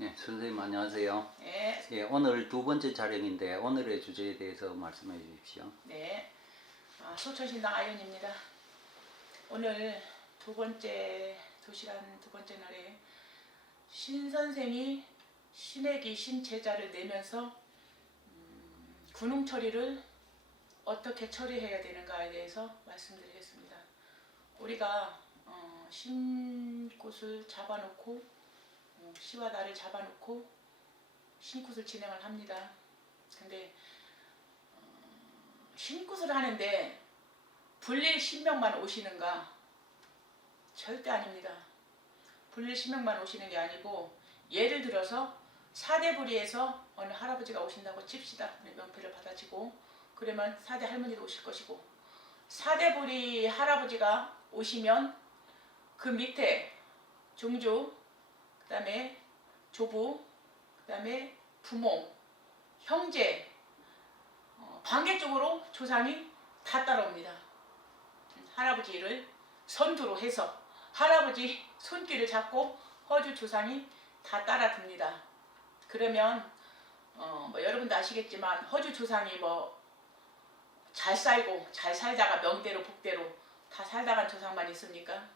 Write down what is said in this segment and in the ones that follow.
네, 선생님 안녕하세요. 네. 예, 오늘 두 번째 촬영인데 오늘의 주제에 대해서 말씀해 주십시오. 네. 소천신당 아연입니다. 오늘 두 번째 도시란 두 번째 날에 신 선생이 신에게 신 제자를 내면서 군웅 처리를 어떻게 처리해야 되는가에 대해서 말씀드리겠습니다. 우리가 신굿을 잡아놓고 시와 날을 잡아놓고 신굿을 진행을 합니다. 근데 신굿을 하는데 불릴 신명만 오시는가? 절대 아닙니다. 불릴 신명만 오시는 게 아니고, 예를 들어서 사대부리에서 어느 할아버지가 오신다고 칩시다. 명패를 받아지고, 그러면 사대 할머니도 오실 것이고, 사대부리 할아버지가 오시면 그 밑에 종주, 그 다음에 조부, 그 다음에 부모, 형제, 관계 쪽으로 조상이 다 따라옵니다. 할아버지를 선두로 해서 할아버지 손길을 잡고 허주 조상이 다 따라듭니다. 그러면 여러분도 아시겠지만 허주 조상이 잘 살고 잘 살다가 명대로 복대로 다 살다간 조상만 있습니까?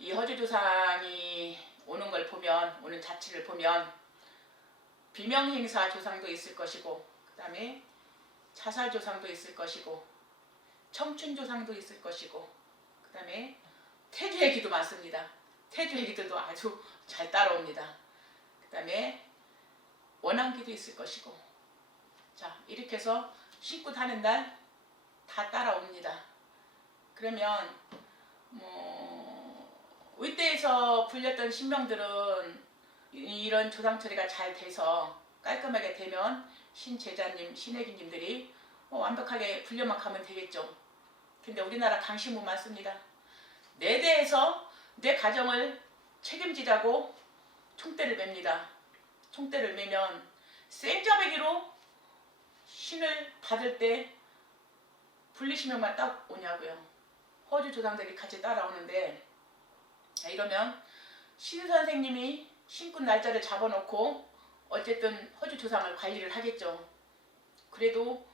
이 허주 조상이 오는 걸 보면, 오는 자취를 보면 비명행사 조상도 있을 것이고, 그 다음에 자살 조상도 있을 것이고, 청춘 조상도 있을 것이고, 그 다음에 태주애기도 많습니다. 태주애기들도 아주 잘 따라옵니다. 그 다음에 원앙기도 있을 것이고, 자, 이렇게 해서 신굿 하는 날 다 따라옵니다. 그러면 윗대에서 불렸던 신명들은 이런 조상 처리가 잘 돼서 깔끔하게 되면 신제자님, 신애기님들이 완벽하게 불려만 가면 되겠죠. 근데 우리나라 강신부 많습니다. 내 대에서 내 가정을 책임지자고 총대를 맵니다. 총대를 매면 생자배기로 신을 받을 때 분리신명만 딱 오냐고요. 허주 조상들이 같이 따라오는데, 이러면 신 선생님이 신굿 날짜를 잡아놓고 어쨌든 허주 조상을 관리를 하겠죠. 그래도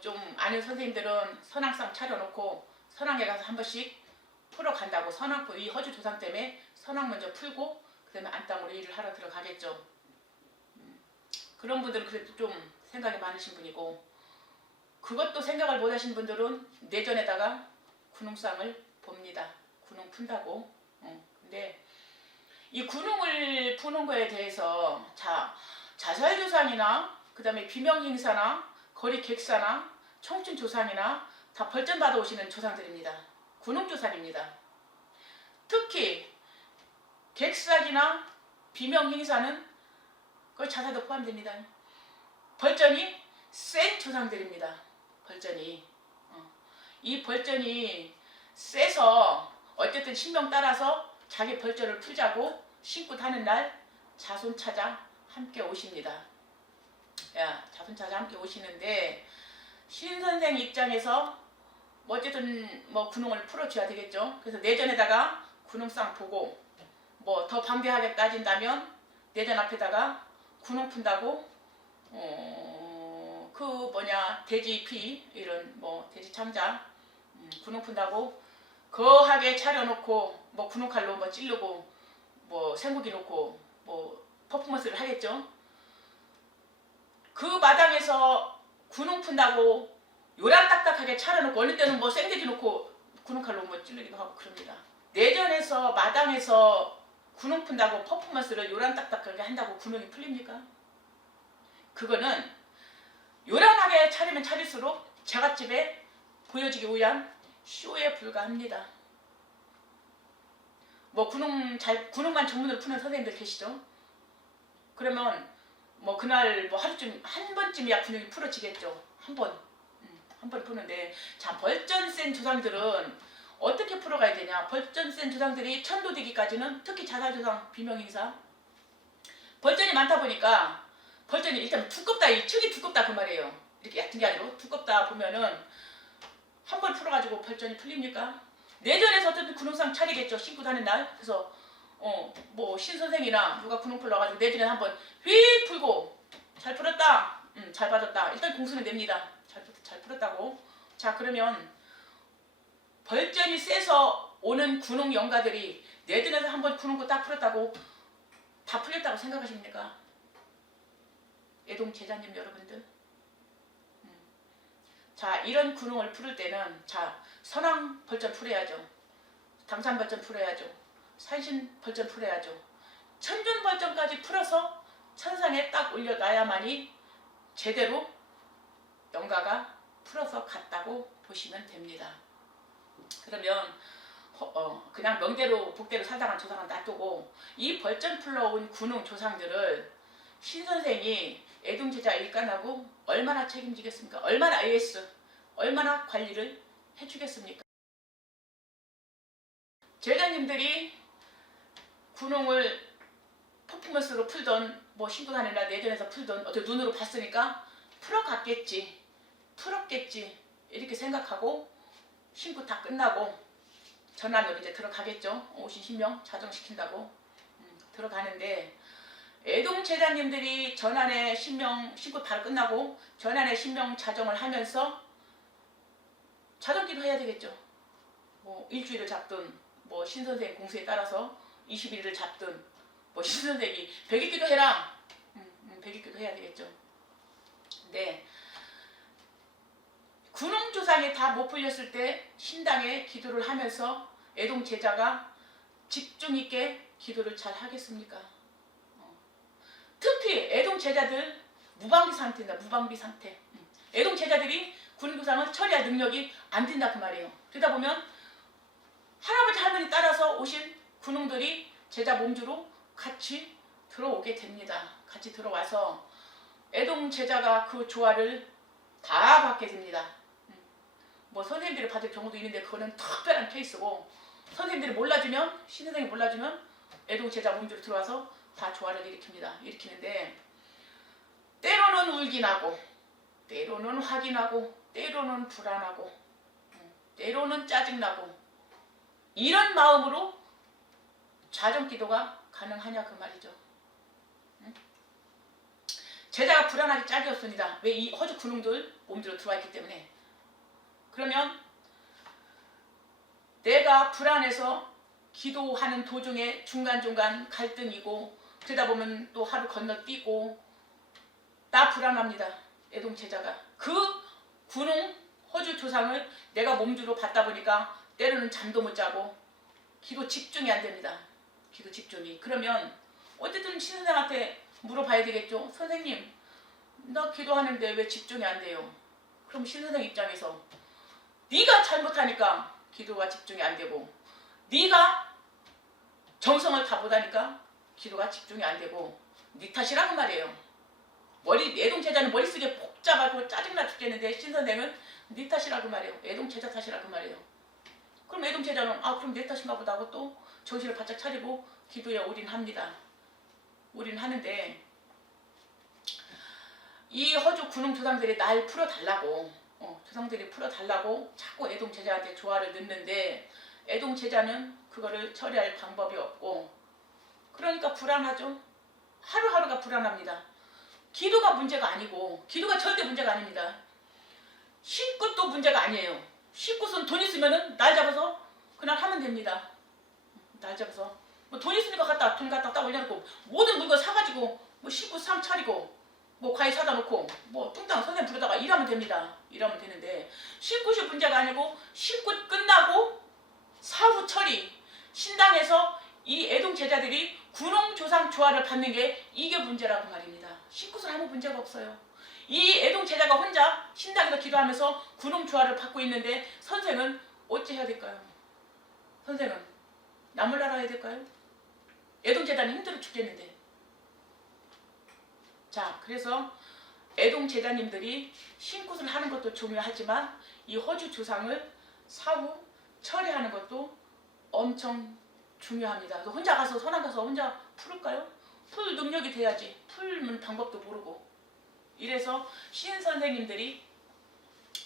좀 아는 선생님들은 선왕상 차려놓고 선왕에 가서 한 번씩 풀어간다고, 선왕, 이 허주 조상 때문에 선왕 먼저 풀고 그 다음에 안땅으로 일을 하러 들어가겠죠. 그런 분들은 그래도 좀 생각이 많으신 분이고, 그것도 생각을 못 하신 분들은 내전에다가 군웅상을 봅니다. 군웅 푼다고. 근데 이 군웅을 푸는 거에 대해서 자살조상이나 그 다음에 비명행사나 거리객사나 청춘조상이나 다 벌점 받아오시는 조상들입니다. 군웅조상입니다. 특히 객사기나 비명행사는 거의 자살도 포함됩니다. 벌전이 센 조상들입니다. 벌전이. 이 벌전이 세서 어쨌든 신명 따라서 자기 벌전을 풀자고 신굿 하는 날 자손차자 함께 오십니다. 자손차자 함께 오시는데, 신선생 입장에서 어쨌든 군웅을 풀어줘야 되겠죠. 그래서 내전에다가 군웅상 보고 더 방대하게 따진다면 내전 앞에다가 군웅 푼다고 돼지피 이런 돼지 창자 군웅 푼다고 거하게 차려놓고 군웅칼로 찌르고 생고기 놓고 퍼포먼스를 하겠죠. 그 마당에서 군웅 푼다고 요란딱딱하게 차려놓고, 어느 때는 생돼지 놓고 군웅칼로 찌르기도 하고 그럽니다. 내전에서 마당에서 군웅 푼다고 퍼포먼스를 요란딱딱하게 한다고 군웅이 풀립니까? 그거는 요란하게 차리면 차릴수록 제갓집에 보여지기 위한 쇼에 불과합니다. 군웅만 전문으로 푸는 선생님들 계시죠? 그러면 그날 하루쯤 한 번쯤이야 군웅이 풀어지겠죠. 한 번 푸는데, 자, 벌전 센 조상들은 어떻게 풀어가야 되냐? 벌전 센 조상들이 천도되기까지는, 특히 자살조상 비명행사 벌전이 많다 보니까, 벌전이 일단 두껍다, 이 층이 두껍다 그 말이에요. 이렇게 얕은 게 아니고 두껍다 보면은 한 번 풀어가지고 벌전이 풀립니까? 내전에서 어쨌든 군웅상 차리겠죠. 신굿 하는 날. 그래서 뭐 신선생이나 누가 군웅 풀러가지고 내전에 한번 휙 풀고 잘 풀었다. 잘 받았다. 일단 공수는 냅니다. 잘 풀었다고. 자, 그러면 벌전이 세서 오는 군웅 영가들이 내전에서 한번 군웅고 딱 풀었다고 다 풀렸다고 생각하십니까? 애동 제자님 여러분들. 자, 이런 군웅을 풀을 때는 자, 선왕 벌전 풀어야죠. 당산 벌전 풀어야죠. 산신 벌전 풀어야죠. 천준 벌전까지 풀어서 천상에 딱 올려놔야만이 제대로 영가가 풀어서 갔다고 보시면 됩니다. 그러면 그냥 명대로 복대로 살다간 조상은 놔두고 이 벌전 풀러온 군웅 조상들을 신선생이 애동제자 일간하고 얼마나 책임지겠습니까? 얼마나 AS, 얼마나 관리를 해주겠습니까? 제자님들이 군웅을 퍼포먼스로 풀던 뭐 신고단이나 내전에서 풀던 어떻게 눈으로 봤으니까 풀었겠지 이렇게 생각하고 신고 다 끝나고 전환으로 이제 들어가겠죠. 오신 신명 자정시킨다고 들어가는데 애동 제자님들이 전환의 신명 신고 다 끝나고 전환의 신명 자정을 하면서 자정기도 해야 되겠죠. 뭐 일주일을 잡든 뭐 신선생 공수에 따라서 21일을 잡든 뭐 신선생이 100일기도 해라. 100일기도 해야 되겠죠. 네. 군웅조상이 다 못 풀렸을 때 신당에 기도를 하면서 애동 제자가 집중 있게 기도를 잘 하겠습니까? 특히 애동 제자들 무방비 상태입니다. 무방비 상태. 애동 제자들이 군웅조상을 처리할 능력이 안 된다 그 말이에요. 그러다 보면 할아버지 할머니 따라서 오신 군웅들이 제자 몸주로 같이 들어오게 됩니다. 같이 들어와서 애동 제자가 그 조화를 다 받게 됩니다. 뭐 선생님들이 받을 경우도 있는데 그거는 특별한 케이스고 선생님들이 몰라주면 신선생이 몰라주면 애동 제자 몸주로 들어와서 다 조화를 일으키는데 때로는 울긴하고 때로는 확인하고 때로는 불안하고 때로는 짜증나고 이런 마음으로 자정기도가 가능하냐 그 말이죠. 제자가 불안하기 짝이 없습니다. 왜? 이 허주 군웅들 몸들로 들어와 있기 때문에. 그러면 내가 불안해서 기도하는 도중에 중간중간 갈등이고 그러다 보면 또 하루 건너뛰고 나 불안합니다. 애동 제자가. 그 군웅 허주 조상을 내가 몸주로 받다 보니까 때로는 잠도 못 자고 기도 집중이 안 됩니다. 기도 집중이. 그러면 어쨌든 신선생한테 물어봐야 되겠죠. 선생님, 나 기도하는데 왜 집중이 안 돼요? 그럼 신선생 입장에서 네가 잘못하니까 기도가 집중이 안 되고 네가 정성을 다 못하니까 기도가 집중이 안 되고 네 탓이라는 말이에요. 애동 제자는 머릿속에 복잡하고 짜증나 죽겠는데 신선생은 네 탓이라고 말이에요. 애동 제자 탓이라고 말이에요. 그럼 애동 제자는 그럼 내 탓인가 보다 하고 또 정신을 바짝 차리고 기도에 올인합니다. 올인하는데 이 허주 군웅 조상들이 날 풀어달라고 조상들이 풀어달라고 자꾸 애동 제자한테 조화를 넣는데 애동 제자는 그거를 처리할 방법이 없고 그러니까 불안하죠. 하루하루가 불안합니다. 기도가 문제가 아니고 기도가 절대 문제가 아닙니다. 쉴것도 문제가 아니에요. 쉴 곳은 돈 있으면은 날 잡아서 그날 하면 됩니다. 날 잡아서 뭐 돈 있으니까 돈 갖다 딱 올려놓고 모든 물건 사가지고 뭐 쉴곳 상 차리고 뭐 과일 사다 놓고 뭐 뚱땅 선생님 부르다가 일하면 됩니다. 일하면 되는데 쉴 곳이 문제가 아니고 쉴 곳 끝나고 사후 처리 신당에서 이 애동 제자들이 군웅 조상 조화를 받는 게 이게 문제라고 말입니다. 쉴 곳은 아무 문제가 없어요. 이 애동 제자가 혼자 신당에서 기도하면서 군웅 조화를 받고 있는데 선생은 어찌 해야 될까요? 선생은 남을 나라 해야 될까요? 애동 제자는 힘들어 죽겠는데. 자, 그래서 애동 제자님들이 신굿을 하는 것도 중요하지만 이 허주 조상을 사후 처리하는 것도 엄청 중요합니다. 혼자 가서 선안 가서 혼자 풀을까요? 풀 능력이 돼야지. 풀는 방법도 모르고. 이래서 신 선생님들이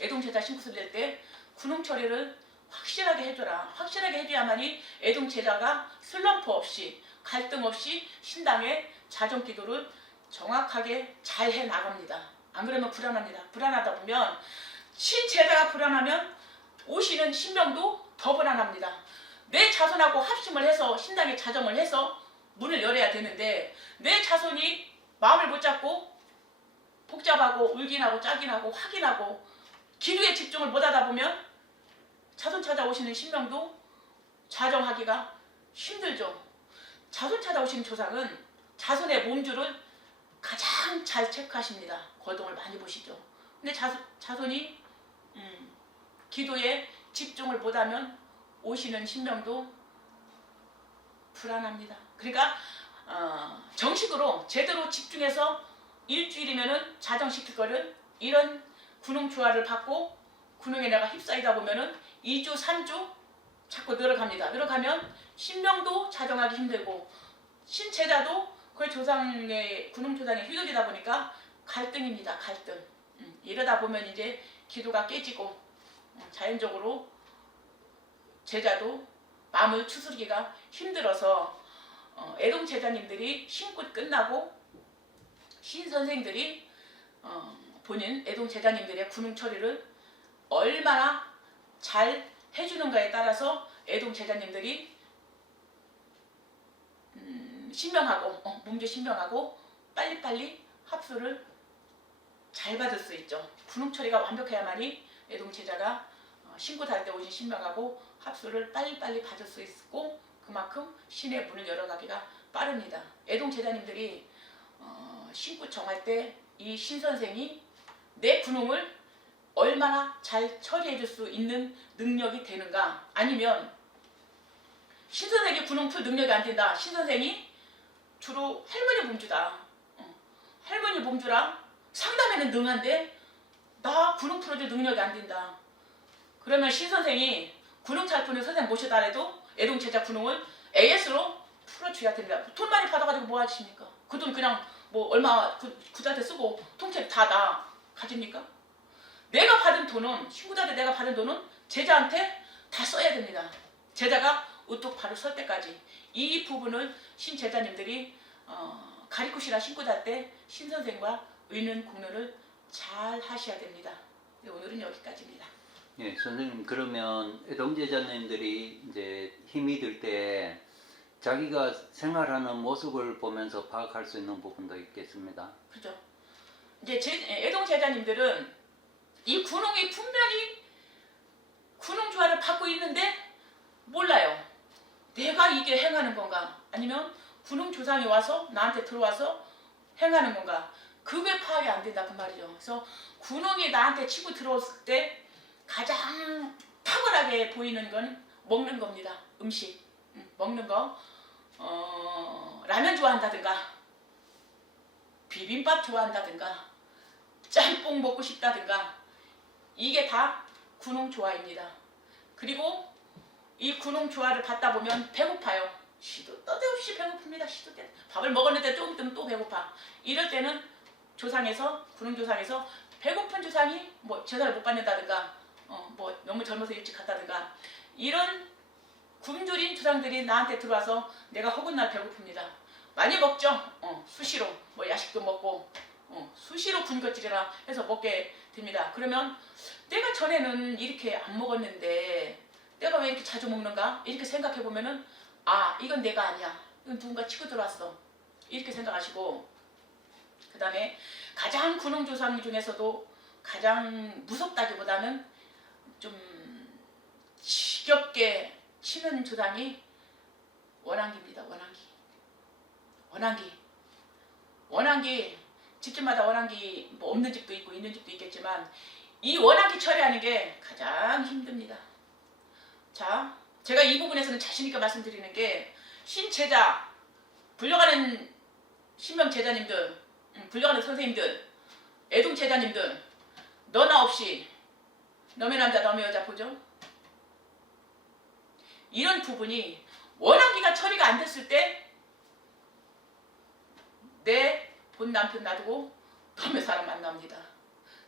애동 제자 신굿을 낼 때 군웅 처리를 확실하게 해줘라. 확실하게 해줘야만이 애동 제자가 슬럼프 없이 갈등 없이 신당의 자정기도를 정확하게 잘 해나갑니다. 안 그러면 불안합니다. 불안하다 보면 신제자가 불안하면 오시는 신명도 더 불안합니다. 내 자손하고 합심을 해서 신당에 자정을 해서 문을 열어야 되는데 내 자손이 마음을 못 잡고 복잡하고 울긴하고 짜긴하고 확인하고 기도에 집중을 못하다 보면 자손 찾아오시는 신명도 자정하기가 힘들죠. 자손 찾아오시는 조상은 자손의 몸주를 가장 잘 체크하십니다. 거동을 많이 보시죠. 근데 자손이 기도에 집중을 못하면 오시는 신명도 불안합니다. 그러니까 정식으로 제대로 집중해서 일주일이면은 자정시킬 거를 이런 군웅 조화를 받고 군웅에 내가 휩싸이다 보면은 2주, 3주 자꾸 늘어갑니다. 늘어가면 신명도 자정하기 힘들고 신제자도 그 조상의 군웅 조상에 휘둘리다 보니까 갈등입니다. 갈등. 이러다 보면 이제 기도가 깨지고 자연적으로 제자도 마음을 추스르기가 힘들어서 애동 제자님들이 신굿 끝나고 신 선생들이 본인 애동 제자님들의 군웅 처리를 얼마나 잘 해주는가에 따라서 애동 제자님들이 신명하고 몸주 신명하고 빨리빨리 합수를 잘 받을 수 있죠. 군웅 처리가 완벽해야만이 애동 제자가 신굿할 때 오신 신명하고 합수를 빨리빨리 받을 수 있고 그만큼 신의 문을 열어가기가 빠릅니다. 애동 제자님들이 신굿 정할 때 이 신선생이 내 군웅을 얼마나 잘 처리해 줄 수 있는 능력이 되는가, 아니면 신선생이 군웅 풀 능력이 안 된다. 신선생이 주로 할머니 몸주다. 할머니 몸주라 상담에는 능한데 나 군웅 풀어줄 능력이 안 된다. 그러면 신선생이 군웅 잘 푸는 선생님 모셔다 해도 애동 제자 군웅을 AS로 풀어줘야 됩니다. 돈 많이 받아가지고 뭐 하십니까? 그 돈 그냥 뭐 얼마 그자한테 쓰고 통째로 다 나 가집니까? 내가 받은 돈은 신구자한테 내가 받은 돈은 제자한테 다 써야 됩니다. 제자가 우뚝 바로 설 때까지 이 부분을 신제자님들이 가리쿠시나 신구자 때 신선생과 의는 공론을 잘 하셔야 됩니다. 오늘은 여기까지입니다. 예, 선생님, 그러면 애동제자님들이 이제 힘이 들 때 자기가 생활하는 모습을 보면서 파악할 수 있는 부분도 있겠습니다. 그죠? 이제 애동 제자님들은 이 군웅이 분명히 군웅 조화를 받고 있는데 몰라요. 내가 이게 행하는 건가? 아니면 군웅 조상이 와서 나한테 들어와서 행하는 건가? 그게 파악이 안 된다 그 말이죠. 그래서 군웅이 나한테 치고 들어왔을 때 가장 탁월하게 보이는 건 먹는 겁니다. 음식. 먹는 거. 라면 좋아한다든가 비빔밥 좋아한다든가 짬뽕 먹고 싶다든가 이게 다 군웅 조화입니다. 그리고 이 군웅 조화를 받다 보면 배고파요. 시도 때도 없이 배고픕니다. 시도 때 밥을 먹었는데 조금 있으면 또 배고파. 이럴 때는 조상에서 군웅 조상에서 배고픈 조상이 뭐 제사를 못 받는다든가 뭐 너무 젊어서 일찍 갔다든가 이런 굶주린 조상들이 나한테 들어와서 내가 허군 날 배고픕니다. 많이 먹죠. 수시로 뭐 야식도 먹고 수시로 군것질이나 해서 먹게 됩니다. 그러면 내가 전에는 이렇게 안 먹었는데 내가 왜 이렇게 자주 먹는가? 이렇게 생각해 보면은 아 이건 내가 아니야. 이건 누군가 치고 들어왔어. 이렇게 생각하시고 그 다음에 가장 군웅 조상 중에서도 가장 무섭다기보다는 좀 지겹게 치는 조상이 원앙기입니다. 원앙기 집집마다 원앙기 뭐 없는 집도 있고 있는 집도 있겠지만 이 원앙기 처리하는 게 가장 힘듭니다. 자, 제가 이 부분에서는 자신있게 말씀드리는 게 신제자 불려가는 신명 제자님들 불려가는 선생님들 애동 제자님들 너나 없이 너의 남자 너의 여자 보죠? 이런 부분이 원앙기가 처리가 안 됐을 때 내 본 남편 놔두고 너의 사람 만납니다.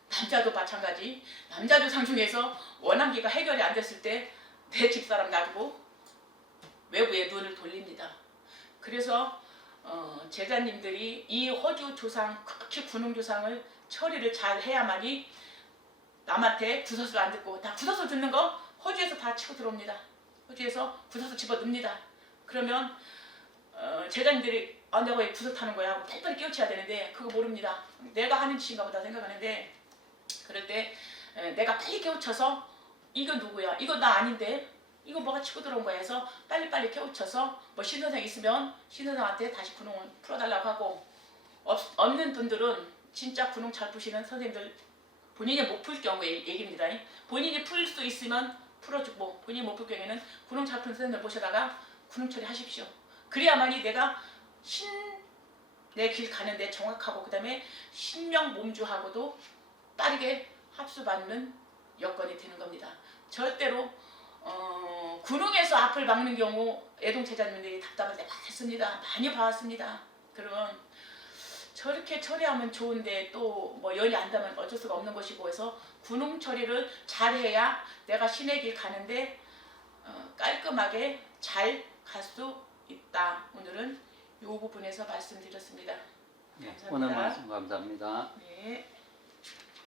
남자도 마찬가지. 남자 조상 중에서 원앙기가 해결이 안 됐을 때 내 집사람 놔두고 외부에 눈을 돌립니다. 그래서 제자님들이 이 허주 조상, 특히 군웅 조상을 처리를 잘 해야만이 남한테 구설수 안 듣고, 다 구설수 듣는 거 허주에서 다 치고 들어옵니다. 허주에서 구설수 집어 넣습니다. 그러면 제자님들이 내가 왜 구설타는 거야 하고 빨리빨리 깨우쳐야 되는데 그거 모릅니다. 내가 하는 짓인가 보다 생각하는데, 그럴 때 내가 빨리 깨우쳐서 이거 누구야? 이거 나 아닌데? 이거 뭐가 치고 들어온 거야 해서 빨리빨리 깨우쳐서 뭐 신선생 있으면 신선생한테 다시 군웅을 풀어달라고 하고, 없는 분들은 진짜 군웅 잘 푸시는 선생님들 본인이 못 풀 경우에 얘기입니다. 본인이 풀 수 있으면 풀어주고, 본인이 못 풀 경우에는 군웅 잘 푸는 선생님들 모셔다가 군웅 처리하십시오. 그래야만이 내가 내 길 가는데 정확하고, 그 다음에 신명 몸주하고도 빠르게 합수받는 여건이 되는 겁니다. 절대로 군웅에서 앞을 막는 경우 애동 제자님들이 답답할 때 많습니다. 많이 봐왔습니다. 그러면 저렇게 처리하면 좋은데 또 뭐 연이 안 닿으면 어쩔 수가 없는 것이고 해서 군웅 처리를 잘해야 내가 신의 길 가는데 깔끔하게 잘 갈 수 있다. 오늘은 이 부분에서 말씀드렸습니다. 예, 감사합니다. 오늘 말씀 감사합니다. 네.